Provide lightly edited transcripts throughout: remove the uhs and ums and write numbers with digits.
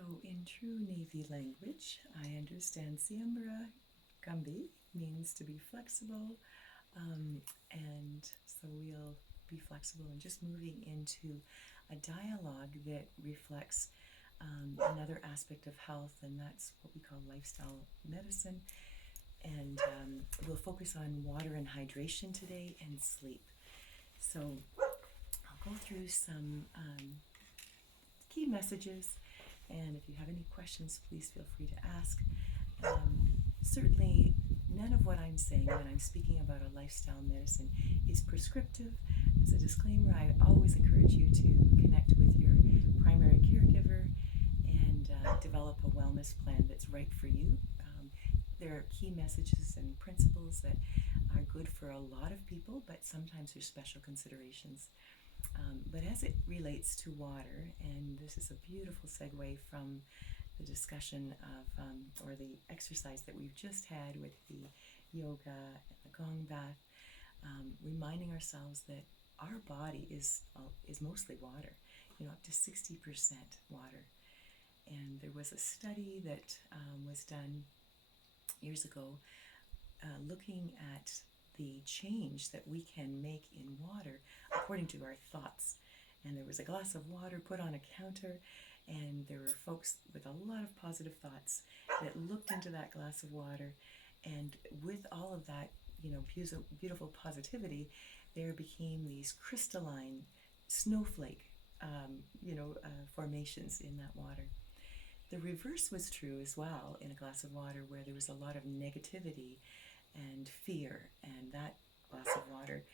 So in true Navy language, I understand siembra gambi means to be flexible, and so we'll be flexible and just moving into a dialogue that reflects another aspect of health, and that's what we call lifestyle medicine. And we'll focus on water and hydration today and sleep. So I'll go through some key messages, and if you have any questions, please feel free to ask. Certainly, none of what I'm saying when I'm speaking about a lifestyle medicine is prescriptive. As a disclaimer, I always encourage you to connect with your primary caregiver and develop a wellness plan that's right for you. There are key messages and principles that are good for a lot of people, but sometimes there's special considerations. But as it relates to water, and this is a beautiful segue from the discussion of, or the exercise that we've just had with the yoga and the gong bath, reminding ourselves that our body is mostly water, up to 60% water. And there was a study that was done years ago looking at the change that we can make in water according to our thoughts. And there was a glass of water put on a counter, and there were folks with a lot of positive thoughts that looked into that glass of water, and with all of that, beautiful positivity, there became these crystalline snowflake, formations in that water. The reverse was true as well in a glass of water where there was a lot of negativity and fear, and that glass of water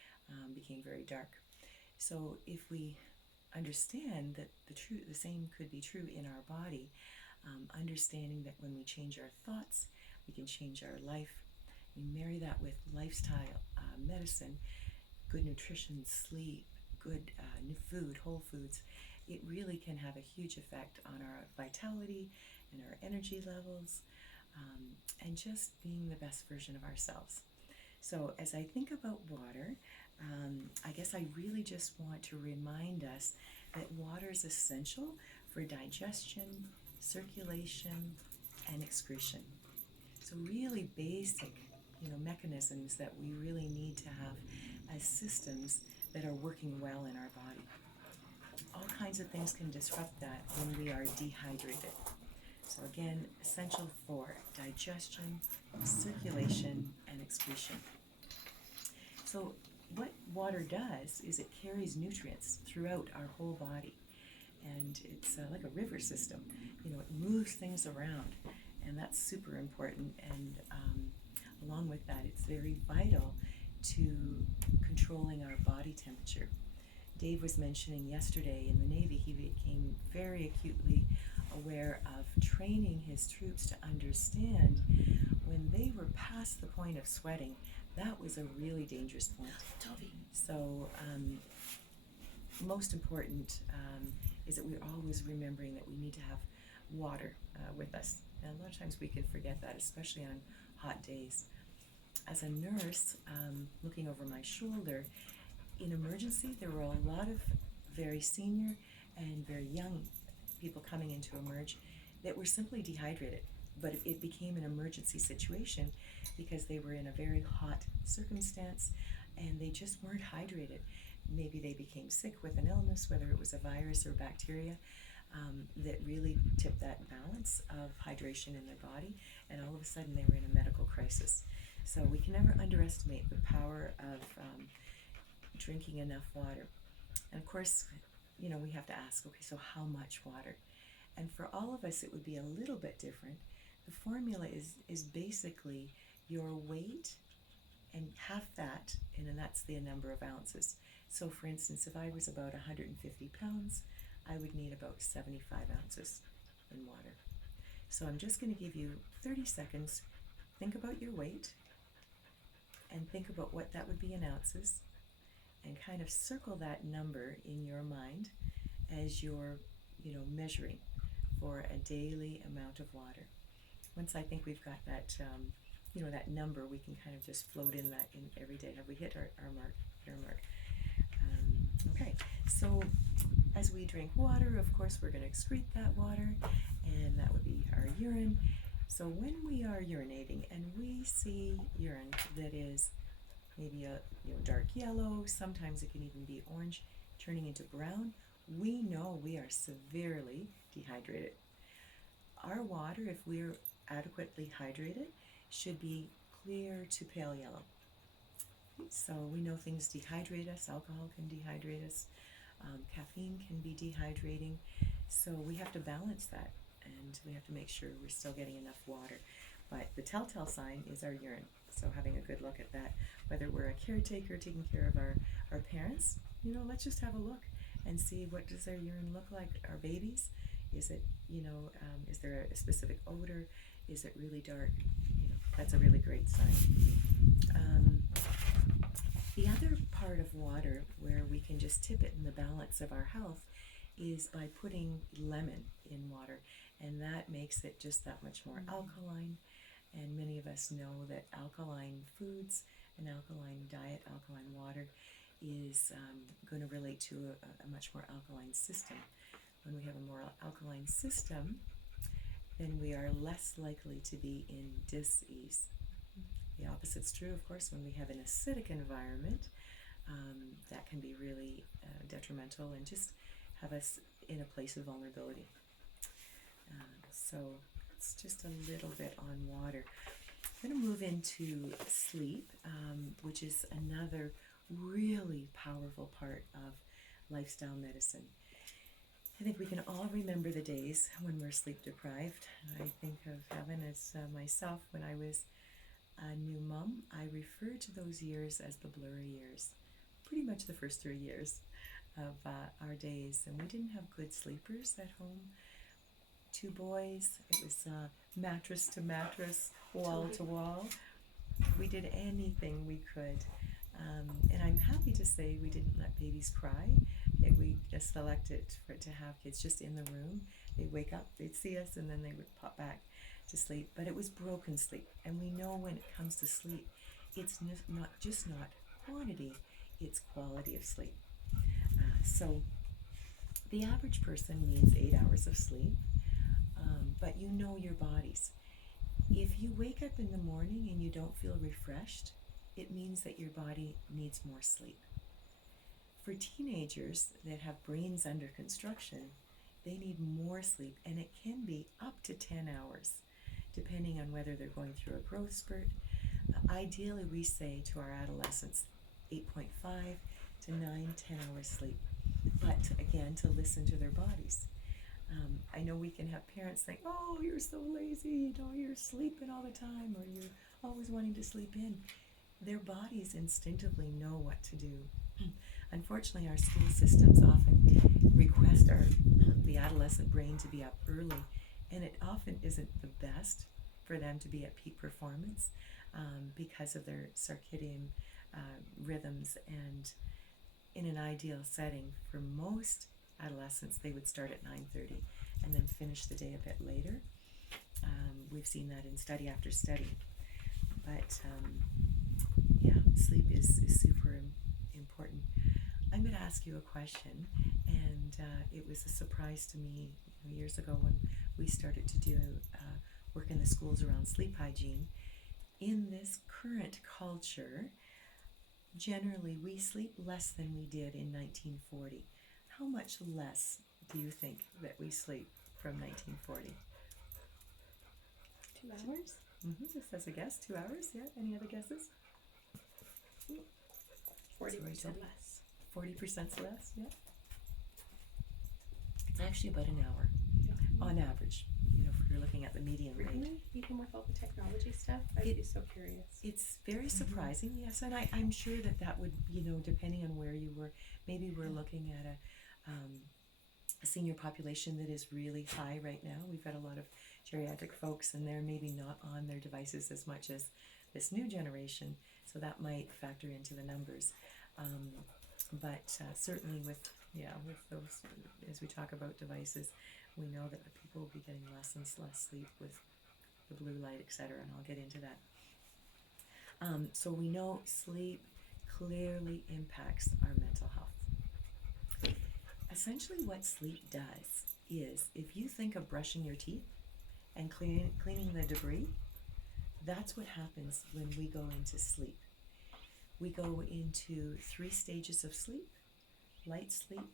became very dark. So if we understand that the same could be true in our body, understanding that when we change our thoughts, we can change our life. We marry that with lifestyle medicine, good nutrition, sleep, good new food, whole foods. It really can have a huge effect on our vitality and our energy levels, and just being the best version of ourselves. So as I think about water, I guess I really just want to remind us that water is essential for digestion, circulation, and excretion. So really basic, mechanisms that we really need to have as systems that are working well in our body. All kinds of things can disrupt that when we are dehydrated. So again, essential for digestion, circulation, and excretion. So what water does is it carries nutrients throughout our whole body. And it's like a river system. It moves things around. And that's super important. And along with that, it's very vital to controlling our body temperature. Dave was mentioning yesterday in the Navy, he became very acutely aware of training his troops to understand when they were past the point of sweating, that was a really dangerous point. So most important is that we're always remembering that we need to have water with us. And a lot of times we can forget that, especially on hot days. As a nurse, looking over my shoulder, in emergency, there were a lot of very senior and very young people coming into emerge that were simply dehydrated. But it became an emergency situation because they were in a very hot circumstance and they just weren't hydrated. Maybe they became sick with an illness, whether it was a virus or bacteria, that really tipped that balance of hydration in their body, and all of a sudden they were in a medical crisis. So we can never underestimate the power of drinking enough water. And of course, we have to ask, okay, so how much water? And for all of us, it would be a little bit different. The formula is basically your weight and half that, and then that's the number of ounces. So for instance, if I was about 150 pounds, I would need about 75 ounces in water. So I'm just going to give you 30 seconds. Think about your weight and think about what that would be in ounces, and kind of circle that number in your mind as you're, measuring for a daily amount of water. Once I think we've got that, that number, we can kind of just float in that in every day. Have we hit our mark? Okay, so as we drink water, of course, we're going to excrete that water, and that would be our urine. So when we are urinating and we see urine that is maybe a dark yellow, sometimes it can even be orange, turning into brown, we know we are severely dehydrated. Our water, if we're adequately hydrated, should be clear to pale yellow. So we know things dehydrate us. Alcohol can dehydrate us. Caffeine can be dehydrating. So we have to balance that, and we have to make sure we're still getting enough water. But the telltale sign is our urine. So having a good look at that, whether we're a caretaker taking care of our parents, let's just have a look and see, what does their urine look like. Our babies, is it, is there a specific odor? Is it really dark? That's a really great sign. The other part of water where we can just tip it in the balance of our health is by putting lemon in water, and that makes it just that much more alkaline. And many of us know that alkaline foods, an alkaline diet, alkaline water is going to relate to a much more alkaline system. When we have a more alkaline system, then we are less likely to be in dis-ease. The opposite's true, of course, when we have an acidic environment. That can be really detrimental and just have us in a place of vulnerability. So it's just a little bit on water. I'm going to move into sleep, which is another really powerful part of lifestyle medicine. I think we can all remember the days when we're sleep deprived. I think of Heaven as myself when I was a new mom. I refer to those years as the blurry years, pretty much the first 3 years of our days. And we didn't have good sleepers at home. 2 boys, it was mattress to mattress, wall to wall. We did anything we could. And I'm happy to say we didn't let babies cry. We just selected to have kids just in the room. They'd wake up, they'd see us, and then they would pop back to sleep. But it was broken sleep. And we know when it comes to sleep, it's not quantity, it's quality of sleep. So the average person needs 8 hours of sleep, but you know your bodies. If you wake up in the morning and you don't feel refreshed, it means that your body needs more sleep. For teenagers that have brains under construction, they need more sleep, and it can be up to 10 hours, depending on whether they're going through a growth spurt. Ideally, we say to our adolescents, 8.5 to 9, 10 hours sleep. But again, to listen to their bodies. I know we can have parents think, oh, you're so lazy, you're sleeping all the time, or you're always wanting to sleep in. Their bodies instinctively know what to do. Unfortunately, our school systems often request the adolescent brain to be up early, and it often isn't the best for them to be at peak performance because of their circadian rhythms. And in an ideal setting, for most adolescents, they would start at 9:30 and then finish the day a bit later. We've seen that in study after study. But sleep is super important. I'm going to ask you a question, and it was a surprise to me years ago when we started to do work in the schools around sleep hygiene. In this current culture, generally we sleep less than we did in 1940. How much less do you think that we sleep from 1940? 2 hours? Just as a guess, 2 hours, yeah. Any other guesses? 40% less. 40% less, yeah. It's actually about an hour, on average, if you're looking at the median rate. Really? Even with all the technology stuff? I'd be so curious. It's very surprising, yes, and I'm sure that would, depending on where you were, maybe we're looking at a senior population that is really high right now. We've got a lot of geriatric folks, and they're maybe not on their devices as much as this new generation, so that might factor into the numbers. But certainly with those, as we talk about devices, we know that the people will be getting less and less sleep with the blue light, etc., and I'll get into that. So we know sleep clearly impacts our mental health. A Essentially what sleep does is, if you think of brushing your teeth and cleaning the debris, that's what happens when we go into sleep. We go into 3 stages of sleep: light sleep,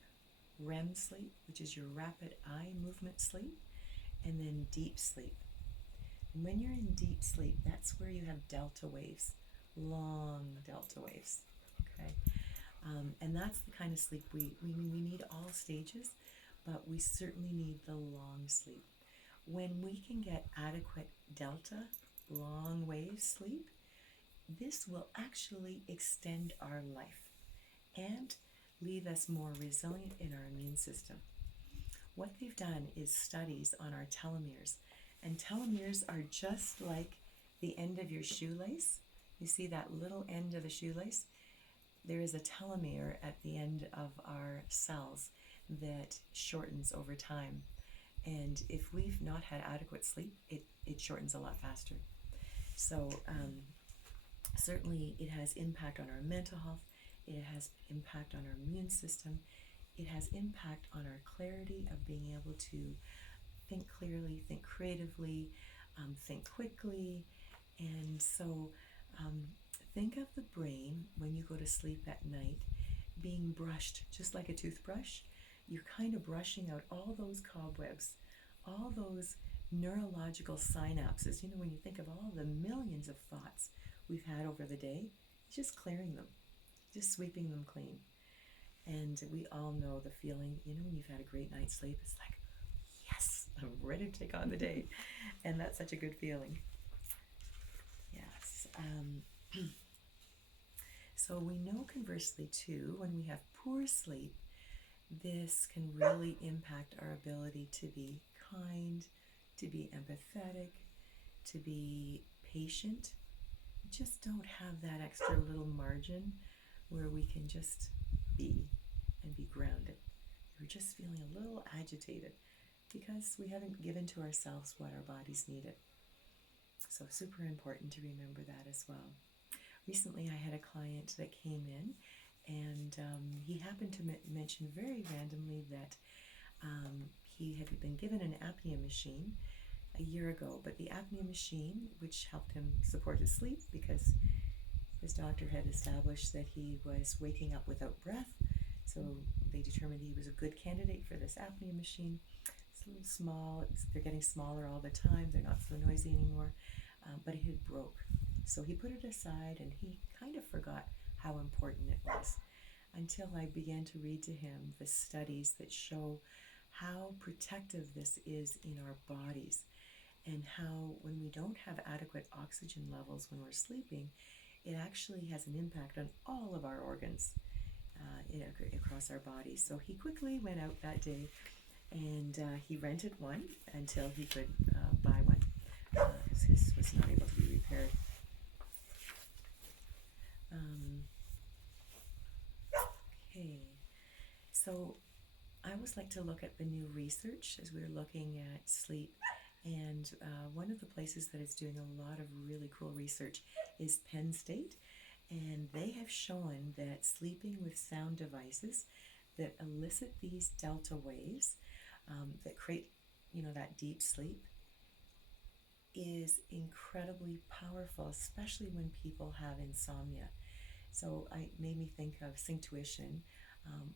REM sleep, which is your rapid eye movement sleep, and then deep sleep. And when you're in deep sleep, that's where you have delta waves, long delta waves, okay? And that's the kind of sleep we need all stages, but we certainly need the long sleep. When we can get adequate delta, long wave sleep, this will actually extend our life and leave us more resilient in our immune system. What they've done is studies on our telomeres, and telomeres are just like the end of your shoelace. You see that little end of the shoelace? There is a telomere at the end of our cells that shortens over time. And if we've not had adequate sleep, it shortens a lot faster. So certainly it has impact on our mental health, it has impact on our immune system, it has impact on our clarity of being able to think clearly, think creatively, think quickly. And so think of the brain when you go to sleep at night being brushed just like a toothbrush. You're kind of brushing out all those cobwebs, all those neurological synapses. You know, when you think of all the millions of thoughts we've had over the day, just clearing them, just sweeping them clean. And we all know the feeling, you know, when you've had a great night's sleep, it's like, yes, I'm ready to take on the day. And that's such a good feeling. Yes. So we know conversely too, when we have poor sleep, this can really impact our ability to be kind, to be empathetic, to be patient. We just don't have that extra little margin where we can just be and be grounded. We're just feeling a little agitated because we haven't given to ourselves what our bodies needed. So super important to remember that as well. Recently I had a client that came in, and he happened to mention very randomly that he had been given an apnea machine a year ago, but the apnea machine, which helped him support his sleep because his doctor had established that he was waking up without breath, so they determined he was a good candidate for this apnea machine. It's a little small, they're getting smaller all the time, they're not so noisy anymore, but it had broke. So he put it aside and he kind of forgot how important it was until I began to read to him the studies that show how protective this is in our bodies, and how when we don't have adequate oxygen levels when we're sleeping, it actually has an impact on all of our organs across our bodies. So he quickly went out that day and he rented one until he could buy one. His was not able to be repaired. Okay, so I always like to look at the new research as we're looking at sleep, and one of the places that is doing a lot of really cool research is Penn State, and they have shown that sleeping with sound devices that elicit these delta waves that create, you know, that deep sleep is incredibly powerful, especially when people have insomnia. So it made me think of Synctuition,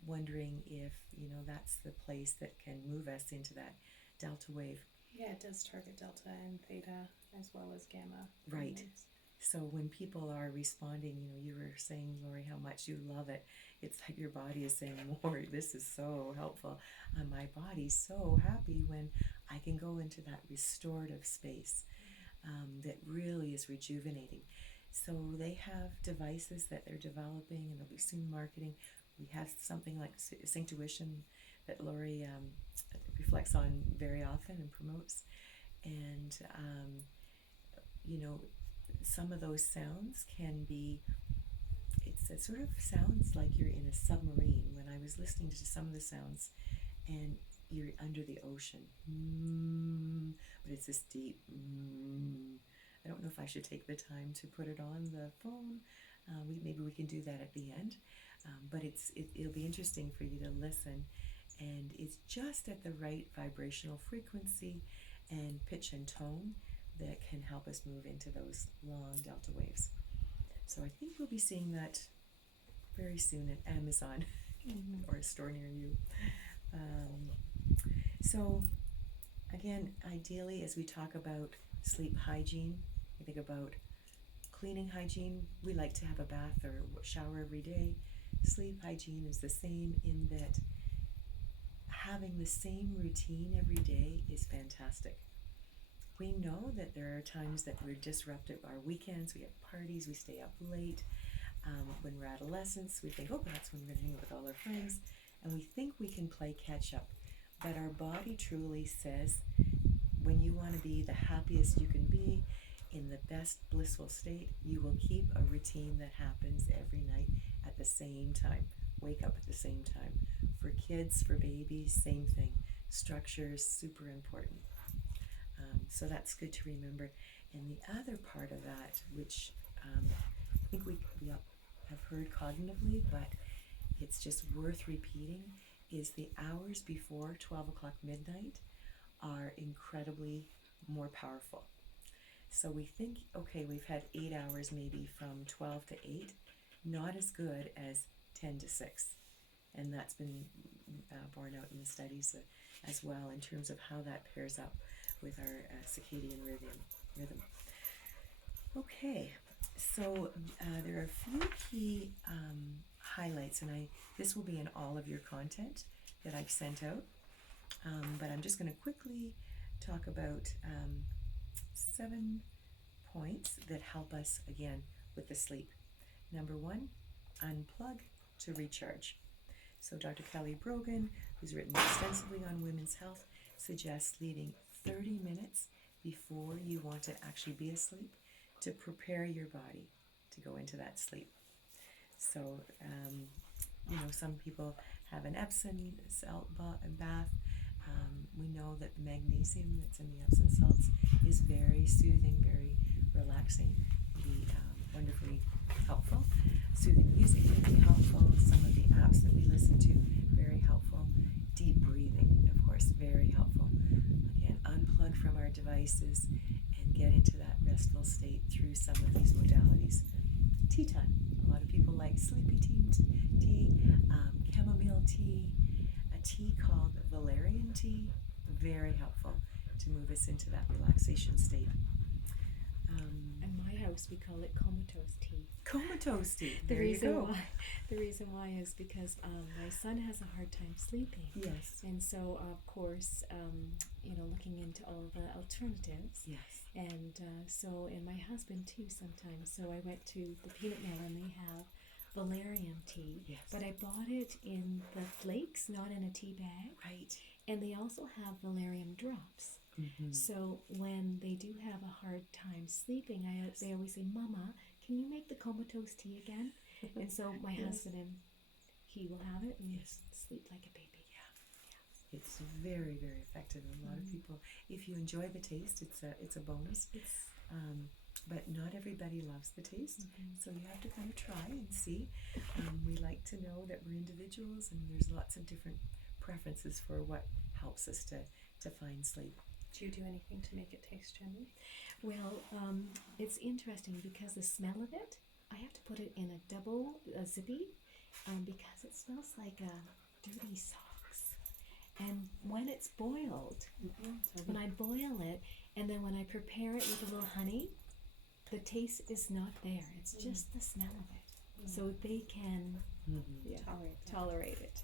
wondering if, you know, that's the place that can move us into that delta wave. Yeah, it does target delta and theta as well as gamma. Right. So when people are responding, you know, you were saying, Lori, how much you love it. It's like your body is saying, Lori, this is so helpful. And my body's so happy when I can go into that restorative space that really is rejuvenating. So they have devices that they're developing and they'll be soon marketing. We have something like Synctuition that Lori reflects on very often and promotes. And, you know, some of those sounds can be, it sort of sounds like you're in a submarine. When I was listening to some of the sounds, and you're under the ocean, but it's this deep. I don't know if I should take the time to put it on the phone. Maybe we can do that at the end. But it'll be interesting for you to listen and it's just at the right vibrational frequency and pitch and tone that can help us move into those long delta waves. So I think we'll be seeing that very soon at Amazon or a store near you. So again, ideally, as we talk about sleep hygiene, we think about cleaning hygiene. We like to have a bath or shower every day. Sleep hygiene is the same in that having the same routine every day is fantastic. We know that there are times that we're disrupted. Our weekends, we have parties, we stay up late. When we're adolescents, we think, oh, that's when we're going to hang out with all our friends, and we think we can play catch up. But our body truly says, when you want to be the happiest you can be, in the best blissful state, you will keep a routine that happens every night at the same time. Wake up at the same time. For kids, for babies, same thing. Structure is super important. So that's good to remember. And the other part of that, which I think we have heard cognitively, but it's just worth repeating, is the hours before 12 o'clock midnight are incredibly more powerful. So we think, okay, we've had 8 hours maybe from 12 to 8, not as good as 10 to 6. And that's been borne out in the studies as well in terms of how that pairs up with our circadian rhythm. Okay, so there are a few key highlights, and this will be in all of your content that I've sent out, but I'm just going to quickly talk about 7 points that help us, again, with the sleep. Number 1, unplug to recharge. So Dr. Kelly Brogan, who's written extensively on women's health, suggests leaving 30 minutes before you want to actually be asleep to prepare your body to go into that sleep. So, some people have an Epsom salt bath. We know that the magnesium that's in the Epsom salts is very soothing, very relaxing, can be wonderfully helpful. Soothing music can be helpful. Some of the apps that we listen to, very helpful. Deep breathing, of course, very helpful. Again, unplug from our devices and get into that restful state through some of these modalities. Tea time. A lot of people like sleepy tea, chamomile tea, a tea called valerian tea, very helpful to move us into that relaxation state. In my house, we call it comatose tea. Comatose tea. There you go. The reason why is because my son has a hard time sleeping. Yes. And so, of course, looking into all the alternatives. Yes. And and my husband too sometimes. So I went to the peanut mill and they have valerian tea. Yes. But I bought it in the flakes, not in a tea bag. Right. And they also have valerian drops. Mm-hmm. So when they do have a hard time sleeping, they always say, Mama, can you make the comatose tea again? And so my husband, he will have it and sleep like a baby. Yeah. It's very, very effective. A lot of people, if you enjoy the taste, it's a bonus. But not everybody loves the taste, so you have to kind of try and see. We like to know that we're individuals, and there's lots of different preferences for what helps us to find sleep. Do you do anything to make it taste yummy? Well, it's interesting because the smell of it, I have to put it in a double zippy because it smells like dirty socks. And when it's boiled, when I boil it, and then when I prepare it with a little honey, the taste is not there. It's just the smell of it. So they can tolerate it.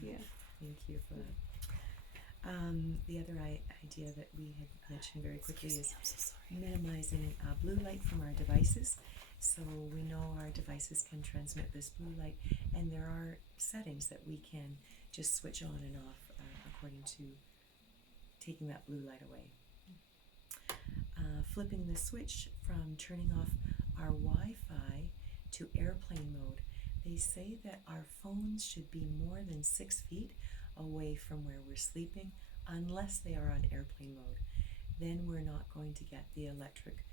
Yeah. Thank you for that. The other idea that we had mentioned very quickly is minimizing blue light from our devices. So we know our devices can transmit this blue light, and there are settings that we can just switch on and off according to taking that blue light away. Flipping the switch from turning off our Wi-Fi to airplane mode. They say that our phones should be more than 6 feet away from where we're sleeping unless they are on airplane mode. Then we're not going to get the electric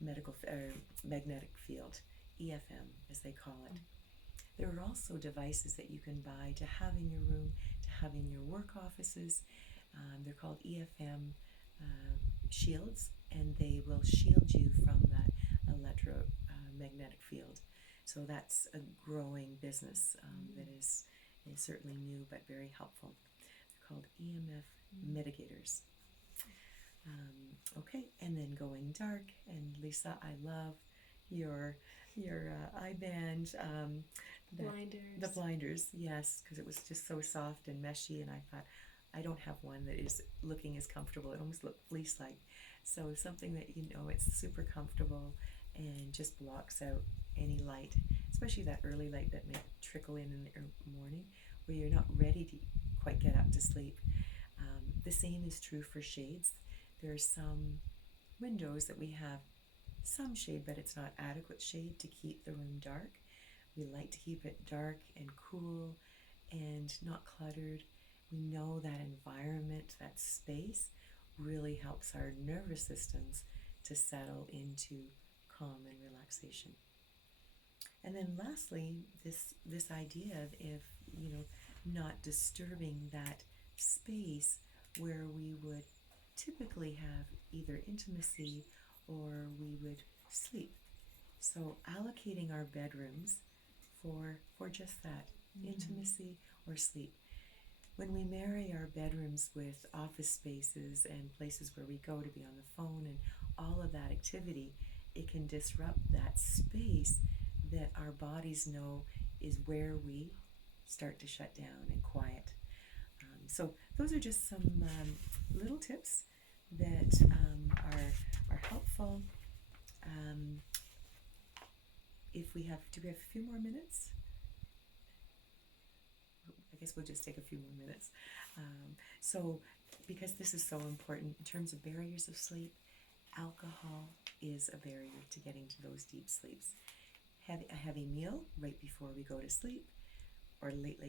magnetic field, EFM as they call it. There are also devices that you can buy to have in your room, to have in your work offices. They're called EFM shields, and they will shield you from that electromagnetic field. So that's a growing business that is certainly new but very helpful. They're called Emf Medicators. Okay, and then going dark. And Lisa, I love your eye band. Blinders. The blinders, yes, because it was just so soft and meshy, and I thought, I don't have one that is looking as comfortable. It almost looked fleece-like. So something that, it's super comfortable and just blocks out any light, especially that early light that may trickle in the morning where you're not ready to quite get up to sleep. The same is true for shades. There are some windows that we have some shade, but it's not adequate shade to keep the room dark. We like to keep it dark and cool and not cluttered. We know that environment, that space, really helps our nervous systems to settle into calm and relaxation. And then lastly, this idea of not disturbing that space where we would typically have either intimacy or we would sleep. So allocating our bedrooms for just that, intimacy or sleep. When we marry our bedrooms with office spaces and places where we go to be on the phone and all of that activity, it can disrupt that space that our bodies know is where we start to shut down and quiet. So those are just some little tips that are helpful. Do we have a few more minutes? I guess we'll just take a few more minutes. So because this is so important in terms of barriers of sleep, alcohol is a barrier to getting to those deep sleeps. A heavy meal right before we go to sleep, or late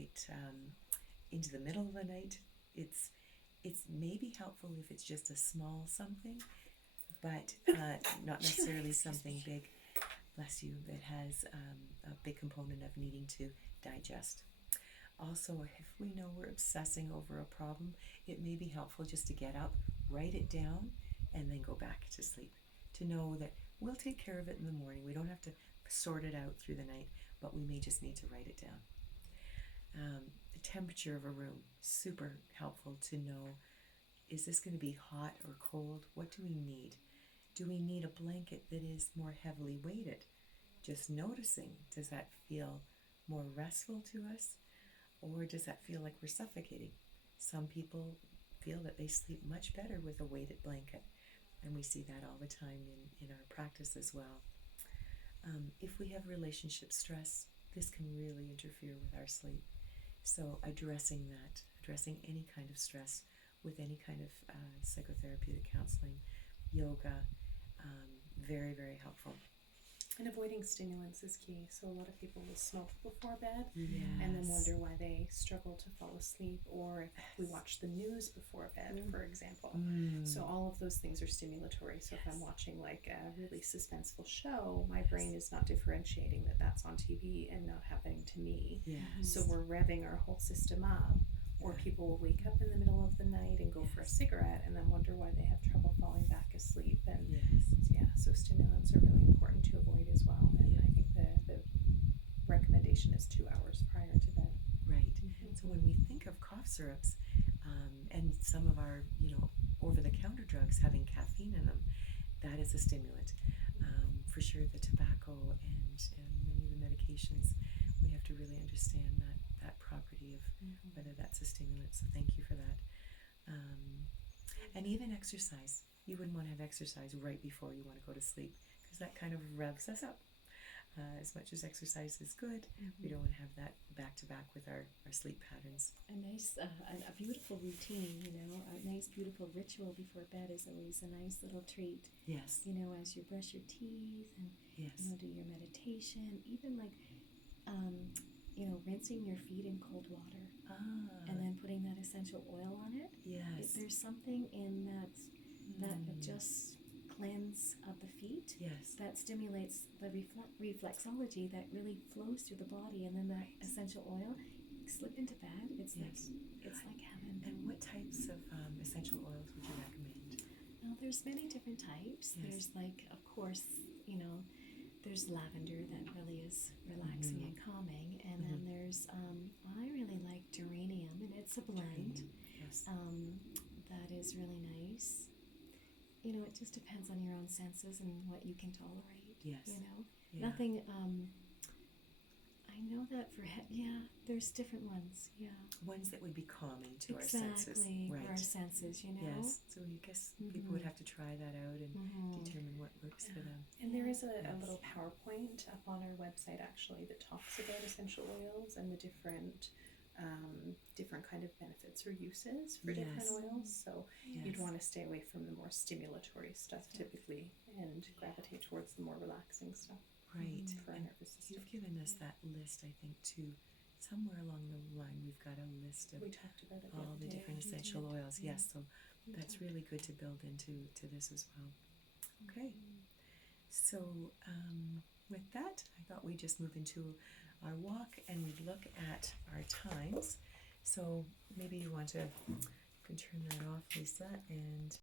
into the middle of the night. It's maybe helpful if it's just a small something, but not necessarily something big, bless you, that has a big component of needing to digest. Also, if we know we're obsessing over a problem, it may be helpful just to get up, write it down, and then go back to sleep. To know that we'll take care of it in the morning. We don't have to sort it out through the night, but we may just need to write it down. The temperature of a room, super helpful to know, is this going to be hot or cold? What do we need? Do we need a blanket that is more heavily weighted? Just noticing, does that feel more restful to us? Or does that feel like we're suffocating? Some people feel that they sleep much better with a weighted blanket, and we see that all the time in our practice as well. If we have relationship stress, this can really interfere with our sleep. So addressing any kind of stress with any kind of psychotherapeutic counseling, yoga, very, very helpful. And avoiding stimulants is key. So a lot of people will smoke before bed, Yes. and then wonder why they struggle to fall asleep, or if we watch the news before bed, for example. So all of those things are stimulatory. So if I'm watching like a really suspenseful show, my brain is not differentiating that that's on TV and not happening to me. Yes. So we're revving our whole system up. Or people will wake up in the middle of the night and go for a cigarette and then wonder why they have trouble falling back asleep. And so stimulants are really important to avoid as well. And I think the recommendation is 2 hours prior to bed. Right. So when we think of cough syrups, and some of our, over-the-counter drugs having caffeine in them, that is a stimulant. For sure, the tobacco and many of the medications, we have to really understand that property of whether that's a stimulant. So thank you for that. And even exercise. You wouldn't want to have exercise right before you want to go to sleep, because that kind of revs us up. As much as exercise is good, we don't want to have that back-to-back with our sleep patterns. A nice, a beautiful routine, a nice beautiful ritual before bed is always a nice little treat. Yes. As you brush your teeth and, Yes. do your meditation, even like, rinsing your feet in cold water and then putting that essential oil on it. Yes. There's something in that just cleanse of the feet. Yes. That stimulates the reflexology that really flows through the body, and then that essential oil, slip into bed. It's Yes. it's like heaven. And what types of essential oils would you recommend? Now, there's many different types. Yes. There's of course, there's lavender that really is relaxing and calming, and then there's I really like geranium, and it's a blend. Yes. That is really nice. It just depends on your own senses and what you can tolerate. Yes. Yeah. Nothing. I know that there's different ones. Yeah. Ones that would be calming to our Exactly. senses. Right. For our senses, Yes. So I guess people would have to try that out and determine what works for them. And there is a little PowerPoint up on our website actually that talks about essential oils and the different kind of benefits or uses for different oils. So you'd want to stay away from the more stimulatory stuff typically and gravitate towards the more relaxing stuff. Right. For our And nervous system. you've given us that list, I think, too. Somewhere along the line, we've got a list of We talked about it all the other day. different essential oils. Yeah. Yes, so that's really good to build into this as well. Okay. So with that, I thought we'd just move into our walk and we'd look at our times. So maybe you can turn that off, Lisa, and